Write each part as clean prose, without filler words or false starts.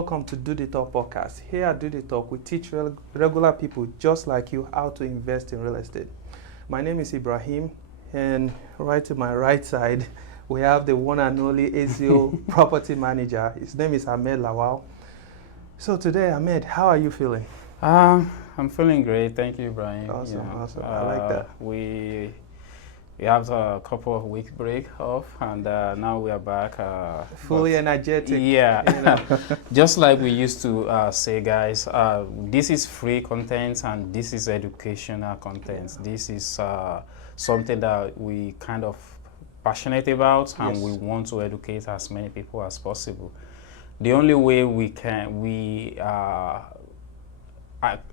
welcome to Do the Talk podcast. Here at Do the Talk, we teach regular people just like you how to invest in real estate. My name is Ibrahim, and right to my right side, we have the one and only ASIO property manager. His name is Ahmed Lawal. So today, Ahmed, how are you feeling? I'm feeling great. Thank you, Ibrahim. Awesome, awesome. I like that. We have a couple of weeks break off, and now we are back. Fully energetic. Yeah, you know. just like we used to say, guys, this is free content and this is educational content. Yeah. This is something that we kind of passionate about, and Yes. we want to educate as many people as possible. The only way we are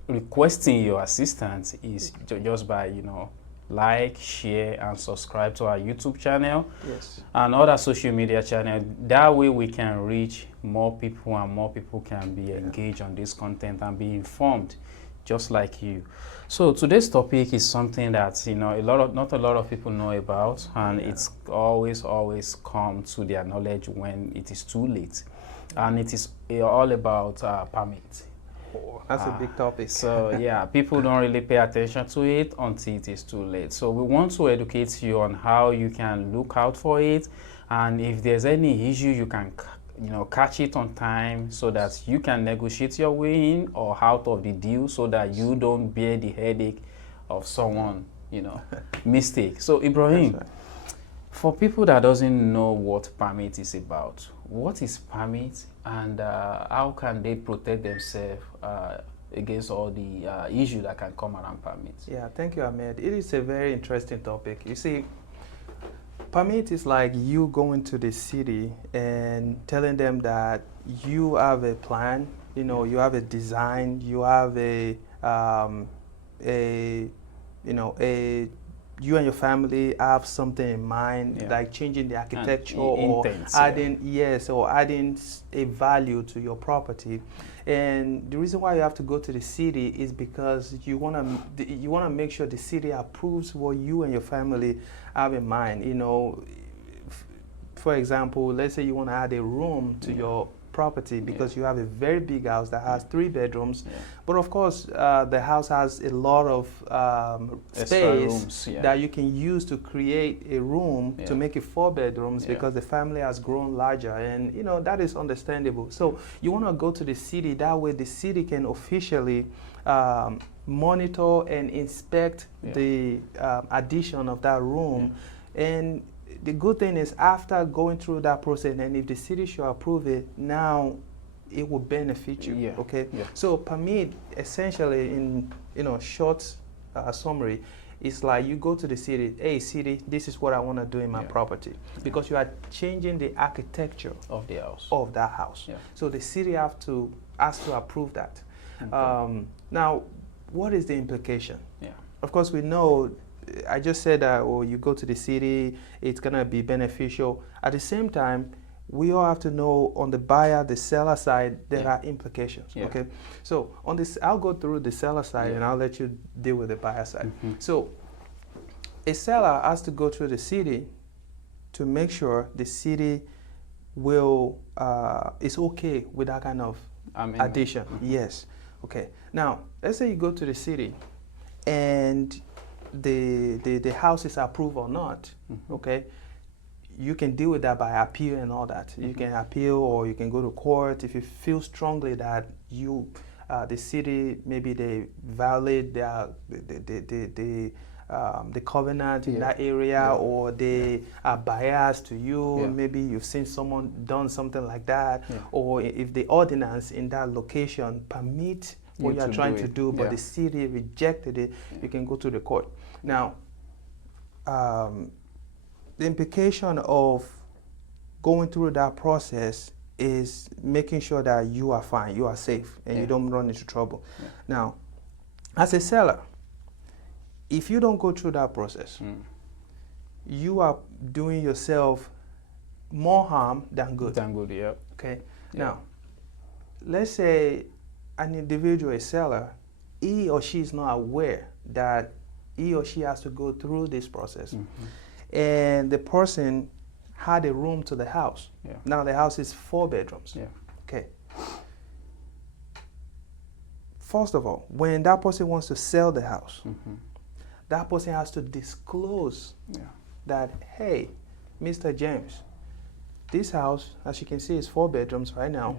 requesting your assistance is just by, like, share, and subscribe to our YouTube channel. Yes. And other social media channel. That way we can reach more people, and more people can be engaged on this content and be informed, just like you. So today's topic is something that not a lot of people know about, and it's always come to their knowledge when it is too late, and it is all about permit. That's a big topic. So yeah, people don't really pay attention to it until it is too late. So we want to educate you on how you can look out for it, and if there's any issue, you can catch it on time so that you can negotiate your way in or out of the deal, so that you don't bear the headache of someone mistake. So Ibrahim, That's right. For people that doesn't know what permit is about, what is permit, and how can they protect themselves against all the issues that can come around permits? Yeah, thank you, Ahmed. It is a very interesting topic. You see, permit is like you going to the city and telling them that you have a plan, you have a design, you have you and your family have something in mind, like changing the architecture or adding adding a value to your property. And the reason why you have to go to the city is because you wanna make sure the city approves what you and your family have in mind. For example, let's say you want to add a room to your property because you have a very big house that has 3 bedrooms, but of course the house has a lot of space that you can use to create a room to make it 4 bedrooms because the family has grown larger, and that is understandable. So you want to go to the city, that way the city can officially monitor and inspect the addition of that room. And the good thing is, after going through that process, and if the city should approve it, now it will benefit you. Okay. So permit, essentially, in short summary, it's like you go to the city. Hey, city, this is what I want to do in my property, because you are changing the architecture of the house, of that house. So the city has to approve that. Okay. Now, what is the implication? Of course, we know. I just said that, you go to the city, it's going to be beneficial. At the same time, we all have to know, on the buyer, the seller side, there are implications. Okay, so on this, I'll go through the seller side and I'll let you deal with the buyer side. So a seller has to go through the city to make sure the city is okay with that kind of addition. Yes. Okay. Now, let's say you go to the city and the house is approved or not, okay, you can deal with that by appeal and all that. You can appeal, or you can go to court if you feel strongly that the city, maybe they violate the covenant in that area, or they are biased to you. Maybe you've seen someone done something like that, or if the ordinance in that location permit what you are trying to do, but the city rejected it, you can go to the court. Now, the implication of going through that process is making sure that you are fine, you are safe, and you don't run into trouble. Now, as a seller, if you don't go through that process, you are doing yourself more harm than good. Okay. Now, let's say an individual, a seller, he or she is not aware that he or she has to go through this process. And the person had a room to the house. Now the house is 4 bedrooms. Okay. first of all, when that person wants to sell the house, that person has to disclose that, hey, Mr. James, this house, as you can see, is 4 bedrooms right now.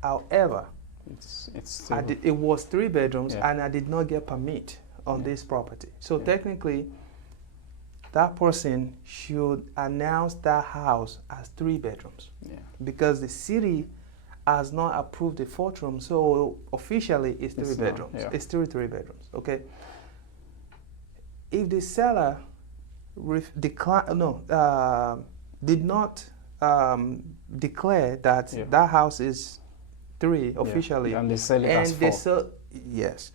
However, it was 3 bedrooms and I did not get permit on this property. So technically, that person should announce that house as 3 bedrooms because the city has not approved the 4th room. So officially, it's 3 bedrooms. It's still 3 bedrooms. Okay. If the seller did not declare that that house is 3 officially, and they sell it as 4. Yes,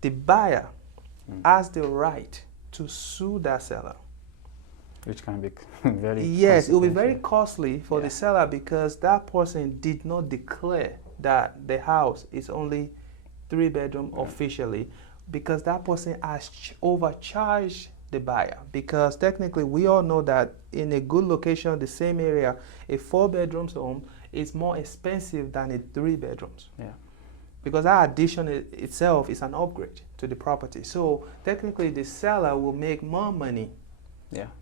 the buyer has the right to sue that seller, which can be very it will be very costly for the seller because that person did not declare that the house is only 3 bedroom officially, because that person has overcharged the buyer. Because technically, we all know that in a good location, the same area, a 4 bedrooms home is more expensive than a 3 bedrooms. Because that addition itself is an upgrade to the property. So technically, the seller will make more money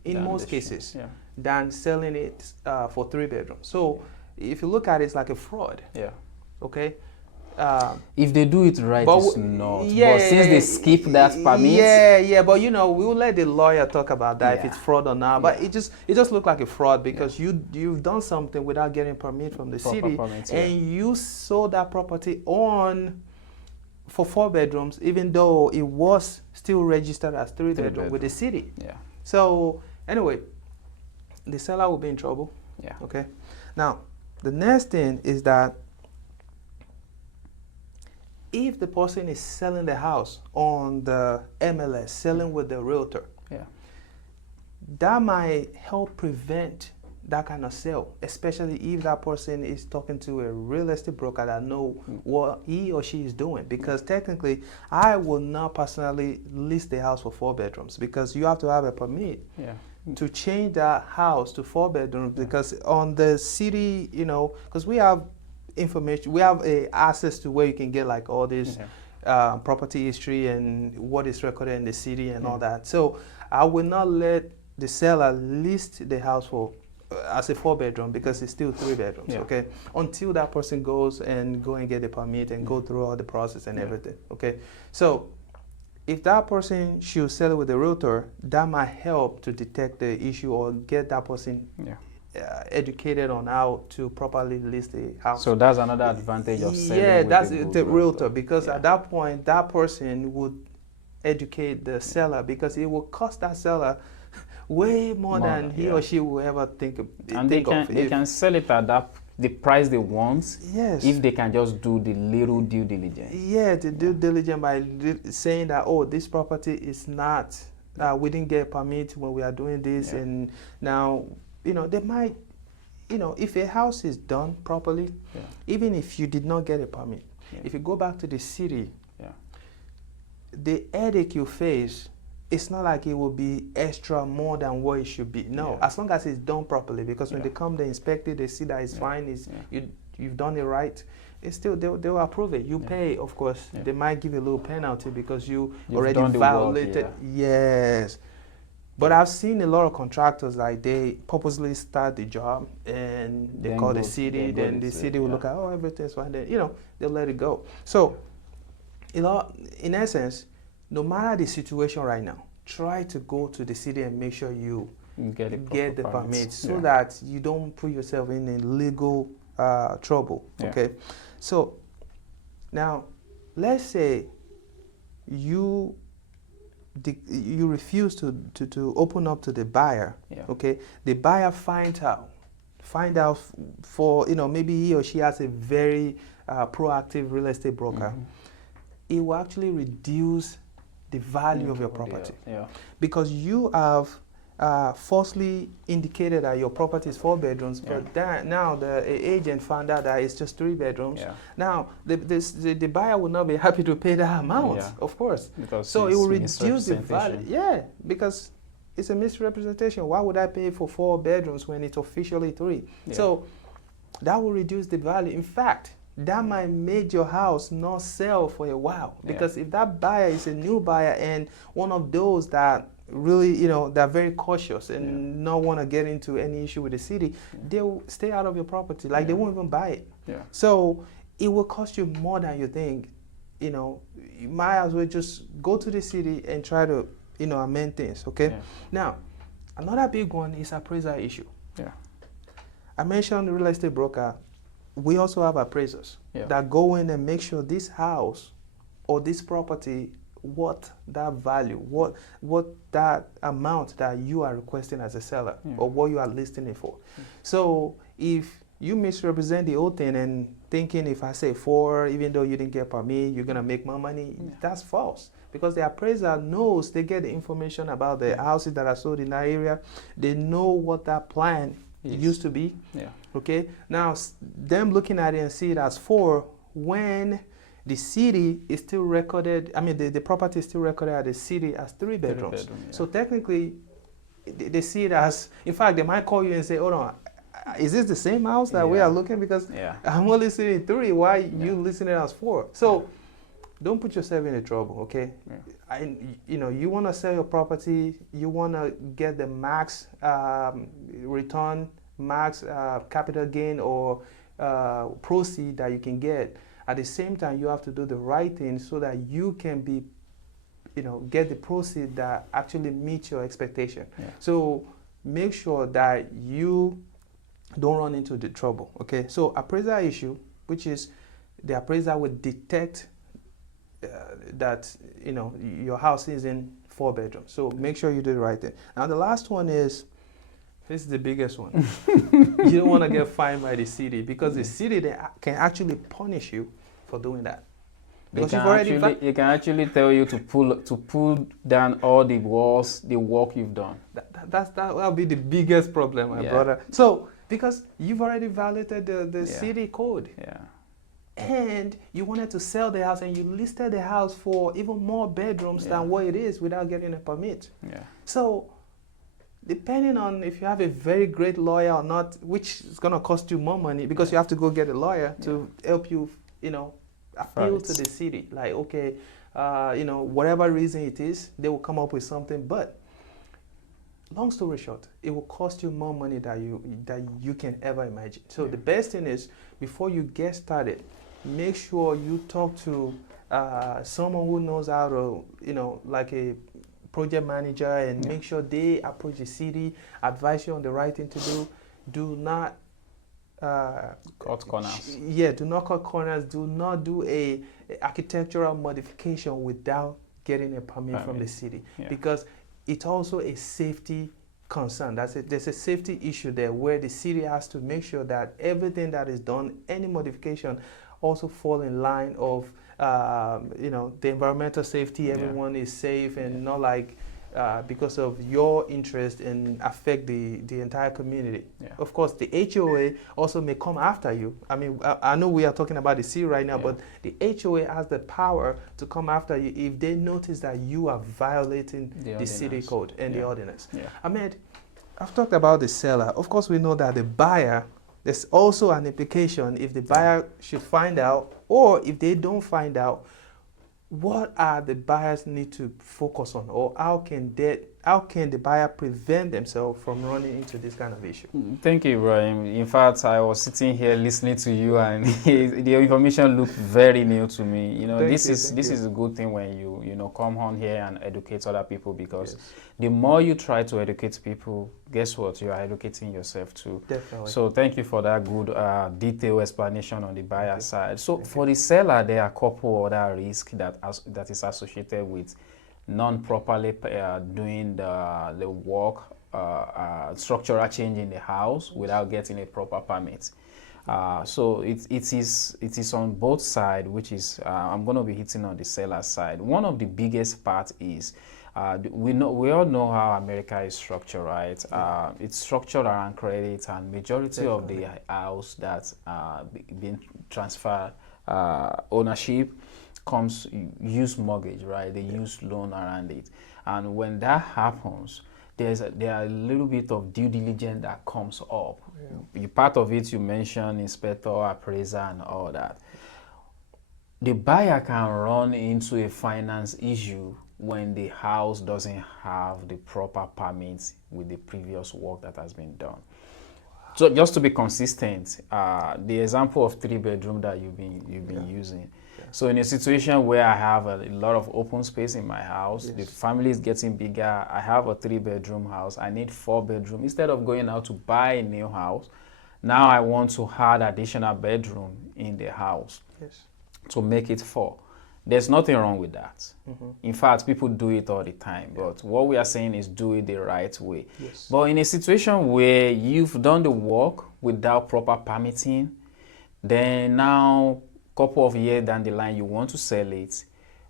in most cases than selling it for 3 bedrooms. So if you look at it, it's like a fraud. Okay. If they do it right, it's not. But since they skip that permit, but you know, we'll let the lawyer talk about that if it's fraud or not. But it just looked like a fraud because you've done something without getting permit from the city, and you sold that property on for 4 bedrooms, even though it was still registered as 3 bedroom with the city. So anyway, the seller will be in trouble. Okay. Now, the next thing is that if the person is selling the house on the MLS, selling with the realtor, that might help prevent that kind of sale, especially if that person is talking to a real estate broker that know what he or she is doing. Because technically, I will not personally list the house for 4 bedrooms because you have to have a permit to change that house to 4 bedrooms. Because on the city, you know, because we have information, we have access to where you can get like all this property history and what is recorded in the city and all that. So I will not let the seller list the house for as a 4 bedroom because it's still 3 bedrooms. Okay, until that person goes and get a permit and go through all the process and everything. Okay, so if that person should sell it with a realtor, that might help to detect the issue or get that person educated on how to properly list the house. So that's another advantage of selling that's the realtor, because at that point that person would educate the seller, because it will cost that seller way more than he or she will ever think of. And they can sell it at the price they want if they can just do the little due diligence. The due diligence by saying that, oh, this property is not, we didn't get a permit when we are doing this, and now, you know, they might, you know, if a house is done properly, even if you did not get a permit, if you go back to the city, the headache you face, it's not like it will be extra more than what it should be. No, as long as it's done properly, because when they come, they inspect it, they see that it's fine, you've done it right, it's still, they'll approve it. You pay, of course. They might give you a little penalty because you've already violated. But I've seen a lot of contractors, like, they purposely start the job and they call the city, then the city will look at, oh, everything's fine, then, you know, they'll let it go. So, you know, in essence, no matter the situation right now, try to go to the city and make sure you get the permit so that you don't put yourself in a legal trouble. Okay, so now let's say you refuse to open up to the buyer. Okay, the buyer find out for, you know, maybe he or she has a very proactive real estate broker. It will actually reduce the value of your property, because you have falsely indicated that your property is 4 bedrooms, but now the agent found out that it's just 3 bedrooms. Now the buyer will not be happy to pay that amount, of course. So it will reduce the value. Because it's a misrepresentation. Why would I pay for 4 bedrooms when it's officially 3? So that will reduce the value. In fact, that might make your house not sell for a while. Because if that buyer is a new buyer and one of those that really, they're very cautious and not want to get into any issue with the city, they'll stay out of your property. Like they won't even buy it. So it will cost you more than you think. You might as well just go to the city and try to, amend things. Okay. Now, another big one is appraiser issue. I mentioned the real estate broker. We also have appraisers that go in and make sure this house or this property, what that value, what that amount that you are requesting as a seller or what you are listing it for. So if you misrepresent the whole thing and thinking if I say 4, even though you didn't get permit, you're gonna make more money, that's false. Because the appraiser knows, they get the information about the houses that are sold in that area. They know what that plan used to be. Okay. Now, them looking at it and see it as 4 when the city is still recorded. I mean, the property is still recorded at the city as 3 bedrooms. So technically, they see it as. In fact, they might call you and say, "Oh no, is this the same house that we are looking? Because I'm only seeing 3. Why you listening as 4?" So don't put yourself into trouble. Okay. You want to sell your property. You want to get the max return, max capital gain or proceed that you can get. At the same time, you have to do the right thing so that you can be, get the proceed that actually meets your expectation. So make sure that you don't run into the trouble. Okay. So appraiser issue, which is the appraiser will detect that your house is in 4 bedrooms. So make sure you do the right thing. Now the last one is. This is the biggest one. You don't want to get fined by the city because the city they can actually punish you for doing that. Because they can actually tell you to pull down all the walls, the work you've done. That'll be the biggest problem, my brother. So because you've already violated the city code. And you wanted to sell the house and you listed the house for even more bedrooms than what it is without getting a permit. So depending on if you have a very great lawyer or not, which is going to cost you more money because you have to go get a lawyer to help you, appeal to the city. Like, okay, whatever reason it is, they will come up with something. But long story short, it will cost you more money than you can ever imagine. So the best thing is, before you get started, make sure you talk to someone who knows how to, like a project manager, and make sure they approach the city, advise you on the right thing to do. Do not cut corners. Do not cut corners. Do not do a architectural modification without getting a permit from the city, because it's also a safety concern. There's a safety issue there where the city has to make sure that everything that is done, any modification, also fall in line of the environmental safety. Everyone is safe and not like because of your interest and affect the entire community. Of course, the HOA also may come after you. I mean, I know we are talking about the city right now, but the HOA has the power to come after you if they notice that you are violating the city code and the ordinance. Ahmed, I've talked about the seller. Of course, we know that the buyer, there's also an implication if the buyer should find out, or if they don't find out, what are the buyers need to focus on, or how can the buyer prevent themselves from running into this kind of issue? Thank you, Ibrahim. In fact, I was sitting here listening to you, and the information looked very new to me. This is a good thing when you come on here and educate other people, because the more you try to educate people, guess what? You are educating yourself too. Definitely. So thank you for that good detailed explanation on the buyer side. So for the seller, there are a couple other risks that is associated with non-properly doing the work, structural change in the house without getting a proper permit. So it is on both sides, which is I'm going to be hitting on the seller side. One of the biggest parts is we all know how America is structured, right? It's structured around credit, and majority of the house that's being transferred ownership use mortgage, right? They use loan around it, and when that happens, there are a little bit of due diligence that comes up. Part of it you mentioned inspector, appraiser, and all that. The buyer can run into a finance issue when the house doesn't have the proper permits with the previous work that has been done. So just to be consistent, the example of 3-bedroom that you've been using. So in a situation where I have a lot of open space in my house, the family is getting bigger, I have a 3-bedroom house, I need 4-bedroom. Instead of going out to buy a new house, now I want to add additional bedroom in the house to make it 4. There's nothing wrong with that. In fact, people do it all the time. But what we are saying is do it the right way. But in a situation where you've done the work without proper permitting, then now, couple of years down the line, you want to sell it,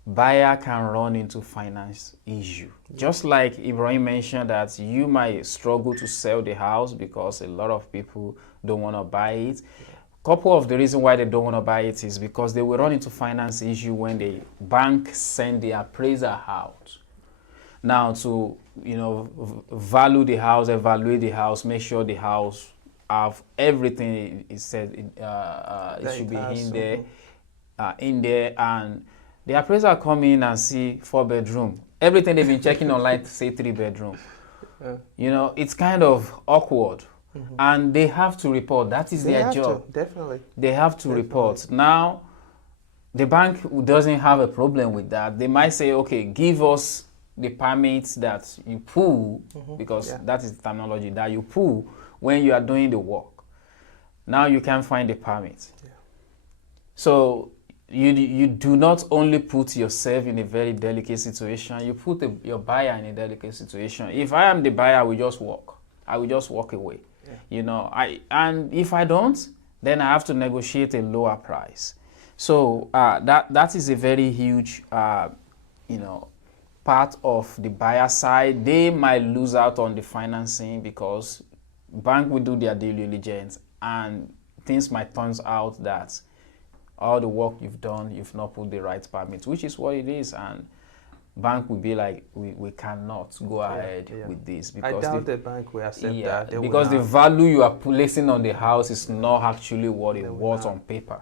buyer can run into finance issue. Just like Ibrahim mentioned that you might struggle to sell the house because a lot of people don't want to buy it. Couple of the reasons why they don't want to buy it is because they will run into finance issue when the bank send the appraiser out. Now to, value the house, evaluate the house, make sure the house have everything it said it should be in there, and the appraiser come in and see 4-bedroom. Everything they've been checking online say 3-bedroom. It's kind of awkward. And they have to report. That is their job. Definitely. They have to report. Now, the bank doesn't have a problem with that. They might say, okay, give us the permits that you pull, because that is the terminology, that you pull when you are doing the work. Now you can find the permit. So you do not only put yourself in a very delicate situation, you put your buyer in a delicate situation. If I am the buyer, I will just walk. I will just walk away. And if I don't, then I have to negotiate a lower price. So that is a very huge, part of the buyer side. They might lose out on the financing because bank will do their due diligence, and things might turn out that all the work you've done, you've not put the right permit, which is what it is, and bank will be like, we cannot go ahead with this, because I doubt the bank will accept that. Because the value you are placing on the house is not actually what it was on paper.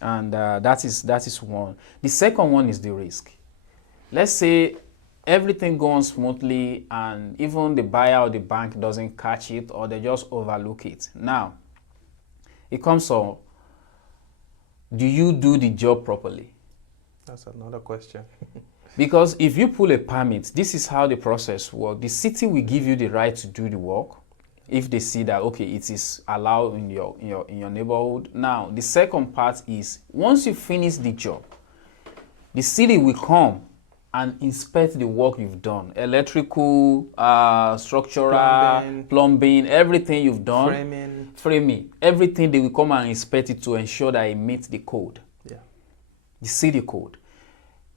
And that is one. The second one is the risk. Let's say everything goes smoothly and even the buyer or the bank doesn't catch it, or they just overlook it. Now, it comes on, do you do the job properly? That's another question. Because if you pull a permit, this is how the process works. The city will give you the right to do the work if they see that, okay, it is allowed in your neighborhood. Now, the second part is, once you finish the job, the city will come and inspect the work you've done. Electrical, structural, plumbing, everything you've done. Framing. Everything, they will come and inspect it to ensure that it meets the code. The city code.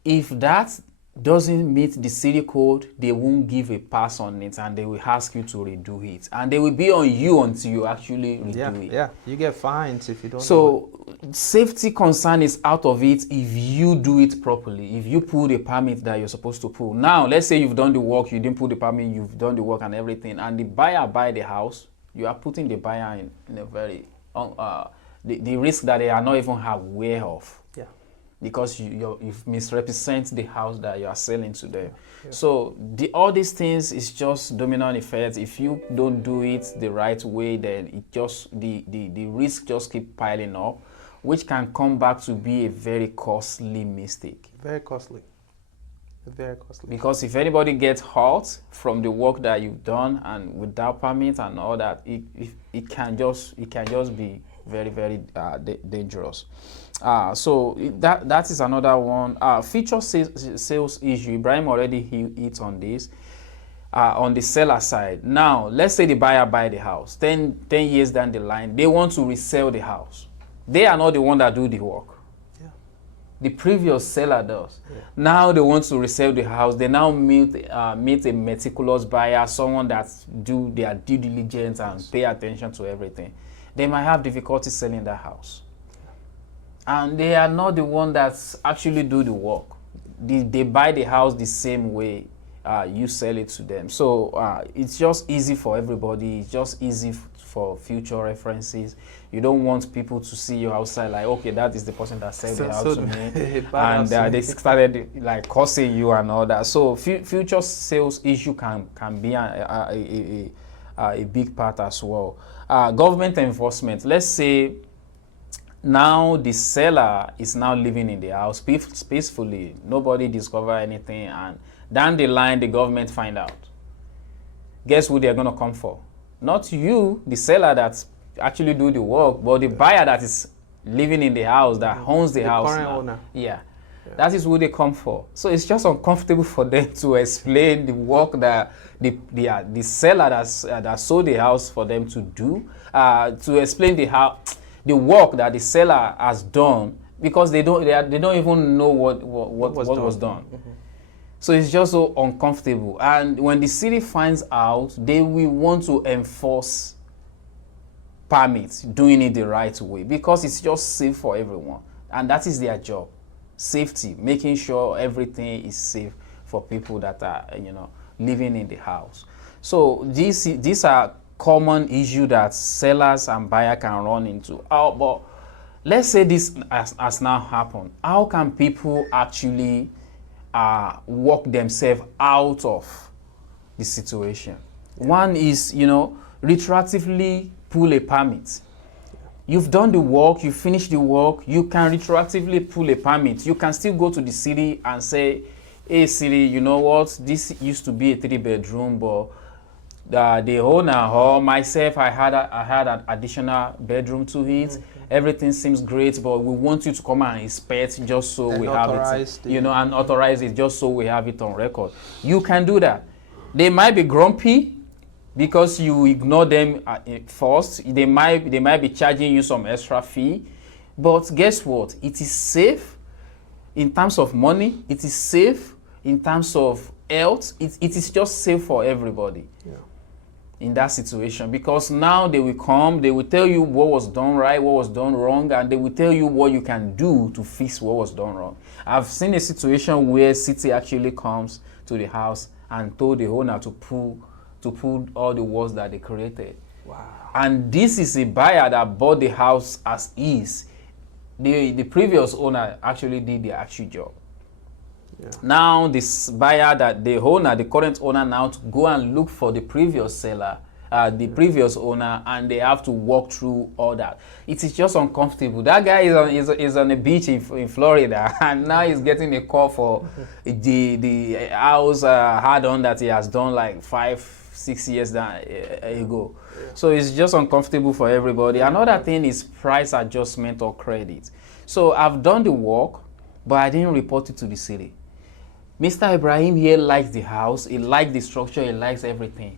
If that doesn't meet the city code, they won't give a pass on it, and they will ask you to redo it. And they will be on you until you actually redo it. You get fines if you don't. So safety concern is out of it if you do it properly, if you pull the permit that you're supposed to pull. Now, let's say you've done the work, you didn't pull the permit, you've done the work and everything, and the buyer buy the house, you are putting the buyer in a very, the risk that they are not even aware of. Because you've misrepresent the house that you are selling to them. So all these things is just domino effect. If you don't do it the right way, then it just the risk just keep piling up, which can come back to be a very costly mistake. Very costly. Very costly. Because if anybody gets hurt from the work that you've done and without permit and all that, it can just be very, very dangerous. So that is another one. Future sales issue. Ibrahim already hit on this. On the seller side. Now, let's say the buyer buy the house. 10 years down the line, they want to resell the house. They are not the one that do the work. The previous seller does. Now they want to resell the house. They now meet a meticulous buyer, someone that do their due diligence and pay attention to everything. They might have difficulty selling that house. And they are not the one that actually do the work. They buy the house the same way. you sell it to them. So it's just easy for everybody. It's just easy for future references. You don't want people to see you outside like, okay, that is the person that sold the house to me, and they started like cursing you and all that. So future sales issue can be a big part as well. Government enforcement. Let's say now the seller is now living in the house peacefully. Nobody discover anything, and down the line the government find out. Guess who they're gonna come for? Not you, the seller that actually do the work, but the buyer that is living in the house, that owns the house. Current owner. Yeah. That is who they come for. So it's just uncomfortable for them to explain the work that the seller that sold the house for them to do, to explain the work that the seller has done, because they don't even know what was done. Mm-hmm. So it's just so uncomfortable. And when the city finds out, they will want to enforce permits, doing it the right way, because it's just safe for everyone. And that is their job. Safety, making sure everything is safe for people that are, living in the house. So these are common issues that sellers and buyers can run into. But let's say this has now happened. How can people actually work themselves out of the situation? One is, retroactively pull a permit. You've done the work, you finished the work, you can retroactively pull a permit. You can still go to the city and say, hey city, you know what, this used to be a 3-bedroom, but the owner or myself, I had an additional bedroom to it. Mm-hmm. Everything seems great, but we want you to come and inspect just so we have it, and authorize it just so we have it on record. You can do that. They might be grumpy because you ignore them first. They might be charging you some extra fee, but guess what? It is safe in terms of money. It is safe in terms of health. It is just safe for everybody. Yeah. In that situation, because now they will come, they will tell you what was done right, what was done wrong, and they will tell you what you can do to fix what was done wrong. I've seen a situation where city actually comes to the house and told the owner to pull all the walls that they created. Wow. And this is a buyer that bought the house as is. The previous owner actually did the actual job. Yeah. Now this buyer, the current owner, now to go and look for the previous seller, previous owner, and they have to walk through all that. It is just uncomfortable. That guy is on a beach in Florida, and now he's getting a call for the house add-on that he has done like 5-6 years ago. Yeah. So it's just uncomfortable for everybody. Another thing is price adjustment or credit. So I've done the work, but I didn't report it to the city. Mr. Ibrahim here likes the house, he likes the structure, he likes everything.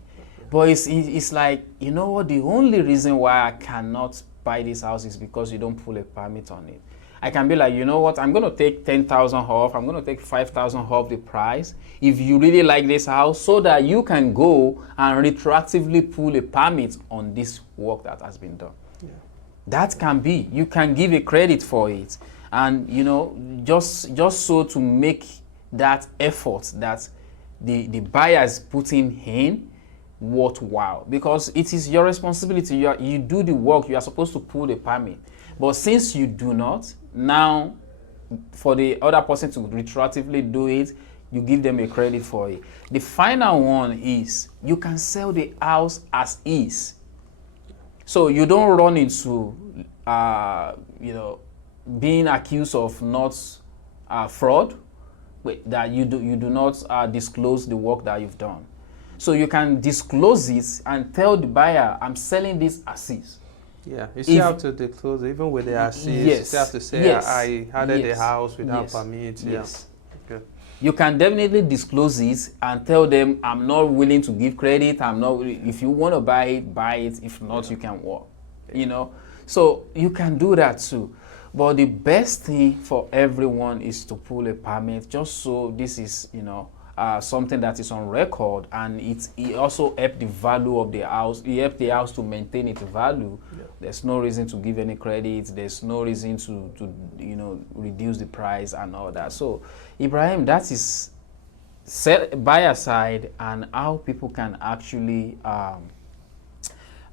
But it's like, you know what, the only reason why I cannot buy this house is because you don't pull a permit on it. I can be like, you know what, I'm going to take 10,000 off, I'm going to take 5,000 off the price if you really like this house, so that you can go and retroactively pull a permit on this work that has been done. Yeah. That can be, you can give a credit for it. And, just so to make that effort that the buyer is putting in worthwhile, because it is your responsibility. You do the work, you are supposed to pull the permit. But since you do not, now for the other person to retroactively do it, you give them a credit for it. The final one is you can sell the house as is. So you don't run into being accused of not fraud, that you do not disclose the work that you've done. So you can disclose it and tell the buyer, I'm selling this as is. Yeah, you still have to disclose, even with the as is. Yes. You still have to say, yes. I had the house without permit. Yes. Yeah. Okay. You can definitely disclose it and tell them, I'm not willing to give credit. If you want to buy it. If not, you can walk. So you can do that too. But the best thing for everyone is to pull a permit, just so this is, something that is on record, and it also helps the value of the house. It helps the house to maintain its value. Yeah. There's no reason to give any credit. There's no reason to reduce the price and all that. So, Ibrahim, that is buyer side and how people can actually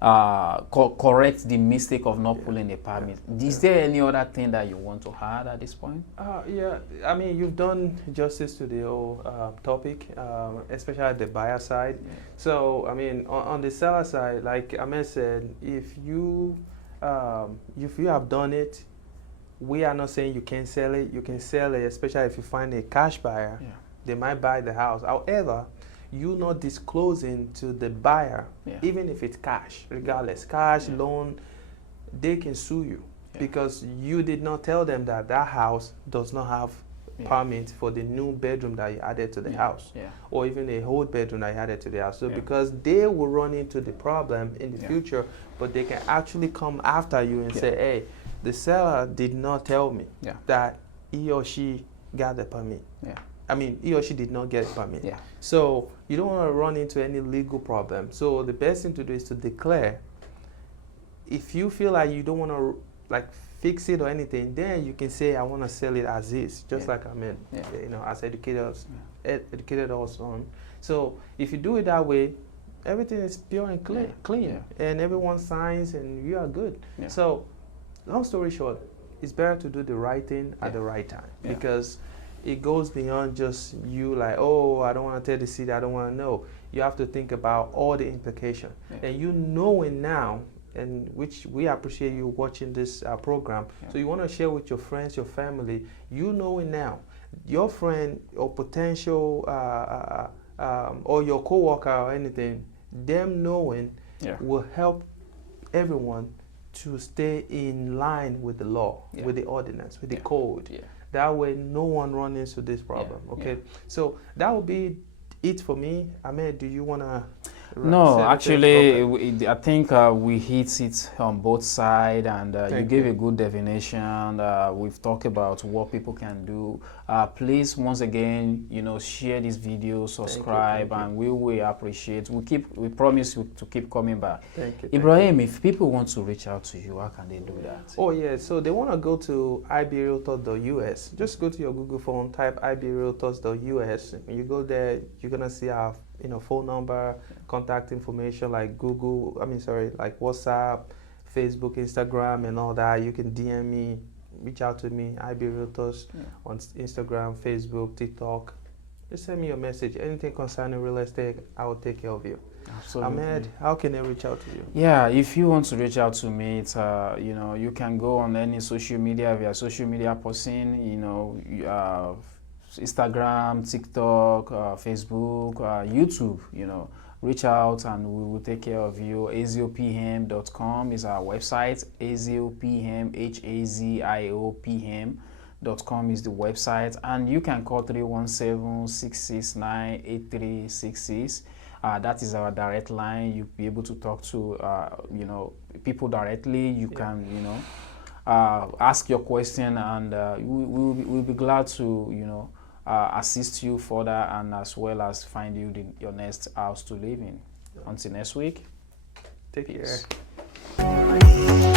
correct the mistake of not pulling a permit. Is there any other thing that you want to add at this point? Yeah, I mean, you've done justice to the whole topic, especially at the buyer side. So, I mean, on the seller side, like Ahmed said, if you have done it, we are not saying you can't sell it. You can sell it, especially if you find a cash buyer. Yeah. They might buy the house. However, you not disclosing to the buyer, even if it's cash, regardless, cash, loan, they can sue you because you did not tell them that that house does not have permit for the new bedroom that you added to the house, or even a old bedroom that you added to the house. So because they will run into the problem in the future, but they can actually come after you and say, hey, the seller did not tell me that he or she got the permit. I mean, he or she did not get a permit. So you don't want to run into any legal problem. So the best thing to do is to declare. If you feel like you don't want to like fix it or anything, then you can say, I want to sell it as is, just like I meant, you know, as educators, educated us on. So if you do it that way, everything is pure and clean, and everyone signs and you are good. So long story short, it's better to do the right thing at the right time because it goes beyond just you like, oh, I don't want to tell the city, I don't want to know. You have to think about all the implications. And you knowing now, and which we appreciate you watching this program, so you want to share with your friends, your family, you knowing now, your friend or potential or your coworker or anything, them knowing will help everyone to stay in line with the law, with the ordinance, with the code. That way, no one runs into this problem. So that would be it for me. Ahmed, do you want to? No, actually, I think we hit it on both sides, and you gave a good definition. We've talked about what people can do. Please, once again, you know, share this video, subscribe, and we will appreciate. We promise to keep coming back. Thank you. Ibrahim, if people want to reach out to you, how can they do that? Oh yeah, so they want to go to ibrealtors.us. Just go to your Google phone, type ibrealtors.us. When you go there, you're gonna see our phone number, contact information like like WhatsApp, Facebook, Instagram, and all that. You can DM me, reach out to me, IB Realtors on Instagram, Facebook, TikTok. Just send me a message. Anything concerning real estate, I will take care of you. Absolutely. Ahmed, how can they reach out to you? Yeah, if you want to reach out to me, it's, you can go on any social media via social media person, Instagram, TikTok, Facebook, YouTube, reach out and we will take care of you. aziopm.com is our website. aziopm, HAZIOPM.com is the website, and you can call 317-669-8366. That is our direct line. You'll be able to talk to people directly. You can ask your question, and we'll be glad to assist you further, and as well as find you your next house to live in. Until next week, take peace. care.